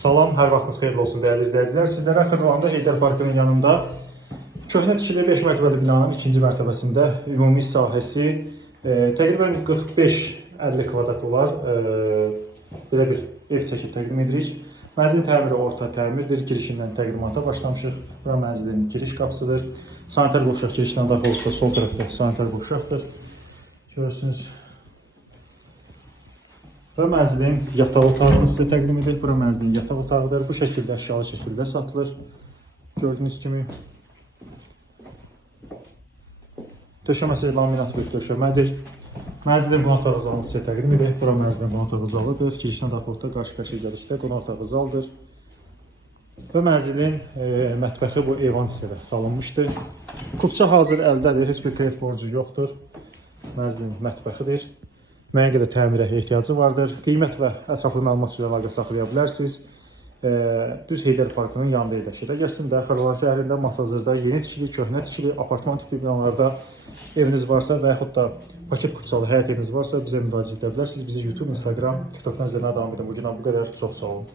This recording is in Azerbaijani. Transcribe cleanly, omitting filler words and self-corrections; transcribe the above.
Salam, hər vaxtınız xeyirli olsun dəyərli izləyicilər. Sizlərə xatırlananda Heydər Parkının yanında köhnə tikili 5 mərtəbəli binanın ikinci mərtəbəsində ümumi sahəsi təqribən 45-50 kvadrat olar. Belə bir ev çəkib təqdim edirik. Mənzilin təmiri orta təmirdir. Girişindən təqdimata başlamışıq. Bura mənzilin giriş qapısıdır. Sanitar qovşaq girişdən daxil olsa sol tərəfdə sanitar qovşaqdır. Görürsünüz. Və mənzilin yataq otağını sizə təqdim edirik. Bura mənzilin yataq otağıdır. Bu şəkildə əşyalı şəkildə satılır. Gördüyünüz kimi. Döşəməsi laminat bir döşəmədir. Mənzilin qonaq otağı zalını sizə təqdim edirik. Bura mənzilin qonaq otağı zalıdır. Girişdən daxildə qarşı-qarşıya gəlişdə qonaq otağı zalıdır. Və mənzilin mətbəxi bu eyvan hissədə salınmışdır. Kupça hazır əldədir. Heç bir kredit borcu yoxdur. Mənzilin mətbəxidir. Müəyyən qədər təmirə ehtiyacı vardır. Qiymət və ətraflı məlumat üçün əlaqə saxlaya bilərsiniz. Düz Heydər Parkının yanında yerləşir. Əgər Xırdalar şəhərində masazırda yeni tikili, köhnə tikili, apartman tipli binalarda eviniz varsa və yaxud da paket kupçalı həyət eviniz varsa bizə müraciət edə bilərsiniz. Bizi YouTube, Instagram, TikTokdan izləməyə davam edin. Bu günə bu qədər. Çox sağ olun.